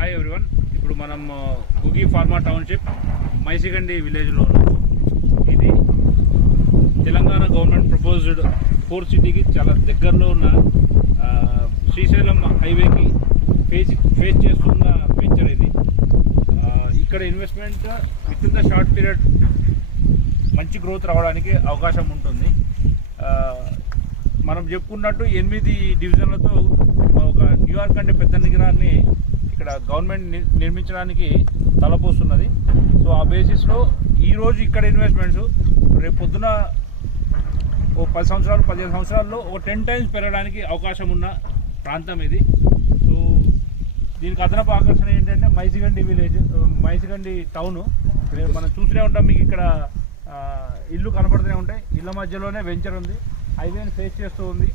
Hi everyone. ఇప్పుడు మనం గుగి pharma township Maisigandi విలేజ్లో ఉన్నాము. ఇది తెలంగాణ గవర్నమెంట్ ప్రపోజ్డ్ 4 సిటీకి చాలా దగ్గరలో ఉన్న శ్రీశైలం హైవేకి ఫేస్ చేస్తున్న వెంచర్ ఇది. ఇక్కడ investment with in the short period మంచి గ్రోత్ రావడానికి అవకాశం ఉంటుంది. మనం చెప్పుకున్నట్టు 8 డివిజన్లతో ఒక న్యూయార్క్ అంటే పెద్ద నగరాన్ని ఇక్కడ గవర్నమెంట్ నిర్మించడానికి తలపోస్తున్నది. సో ఆ బేసిస్లో ఈరోజు ఇక్కడ ఇన్వెస్ట్మెంట్స్ రేపు పొద్దున ఓ 10 సంవత్సరాలు 15 సంవత్సరాల్లో ఒక 10 టైమ్స్ పెరగడానికి అవకాశం ఉన్న ప్రాంతం ఇది. సో దీనికి అదనపు ఆకర్షణ ఏంటంటే మైసిగండి విలేజ్, మైసిగండి టౌను. మనం చూస్తూనే ఉంటాం, మీకు ఇక్కడ ఇల్లు కనపడుతూనే ఉంటాయి. ఇళ్ళ మధ్యలోనే వెంచర్ ఉంది, హైవేని ఫేస్ చేస్తూ ఉంది.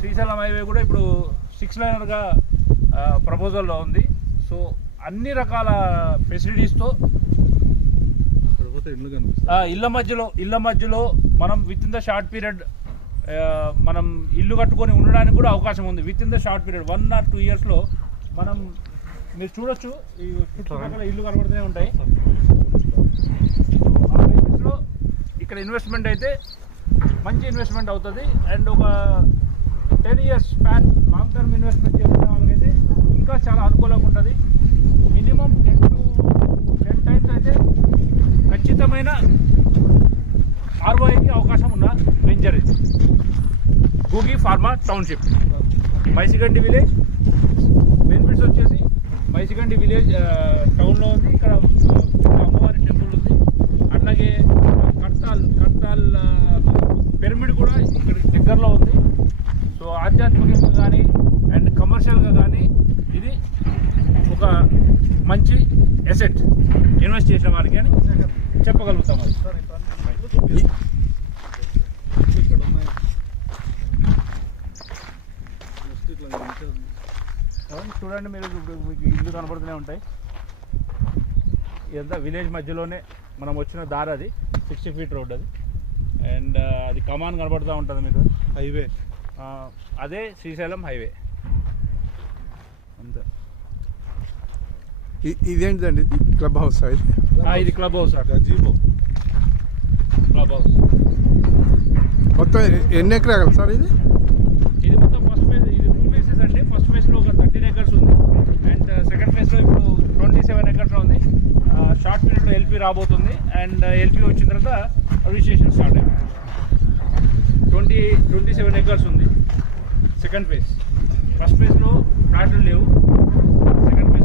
శ్రీశైలం హైవే కూడా ఇప్పుడు 6 లైనర్గా ప్రపోజల్లో ఉంది. సో అన్ని రకాల ఫెసిలిటీస్తో ఇళ్ళ మధ్యలో మనం with in the short period మనం ఇల్లు కట్టుకొని ఉండడానికి కూడా అవకాశం ఉంది. With in the short period 1 or 2 ఇయర్స్లో మనం మీరు చూడొచ్చు, ఈ చుట్టుపక్కల ఇల్లు కనబడుతూనే ఉంటాయి. ఆ బేసిస్లో ఇక్కడ ఇన్వెస్ట్మెంట్ అయితే మంచి ఇన్వెస్ట్మెంట్ అవుతుంది. అండ్ ఒక 10 years span long term investment చేసుకునే వాళ్ళకైతే ఇంకా చాలా అనుకూలంగా ఉంటుంది. మినిమం 10 to 10 టైమ్స్ అయితే ఖచ్చితమైన ROIకి అవకాశం ఉన్న వెంచర్ ఇది గుగి pharma township Maisigandi village. Benefits వచ్చేసి మైసిగండి విలేజ్ టౌన్లో ఉంది. ఇక్కడ అమ్మవారి టెంపుల్ ఉంది. అట్లాగే కర్తాల్ పిరమిడ్ కూడా ఇక్కడ దగ్గరలో ఉంది. సో ఆధ్యాత్మికంగా కానీ అండ్ కమర్షియల్గా కానీ ఇది ఒక మంచి ఎసెట్ ఇన్వెస్ట్ చేసిన వారికి అని చెప్పగలుగుతాం. చూడండి, మీరు మీకు ఇల్లు కనబడుతూనే ఉంటాయి. ఇదంతా విలేజ్ మధ్యలోనే మనం వచ్చిన దారి. అది 60 feet రోడ్ అది. అండ్ అది కమాన్ కనబడుతూ ఉంటుంది మీకు, హైవే. అదే శ్రీశైలం హైవే. అంతే. ఇదేంటిదండి? ఇది క్లబ్ హౌస్. ఇది క్లబ్ హౌస్. క్లబ్ హౌస్ మొత్తం ఎన్ని ఎకరాలు సార్ ఇది? ఇది మొత్తం ఫస్ట్ ఫేజ్, ఇది 2 phases అండి. ఫస్ట్ ఫేజ్లో ఒక 13 acres ఉంది. అండ్ సెకండ్ ఫేజ్లో ఇప్పుడు 27 acres ఉంది. షార్ట్ పీరియడ్లో ఎల్పీ రాబోతుంది. అండ్ ఎల్పీ వచ్చిన తర్వాత రిజిస్ట్రేషన్ స్టార్ట్ అయింది. 27 acres ఉంది సెకండ్ ఫేజ్. ఫస్ట్ ఫేజ్లో ప్లాట్లు లేవు.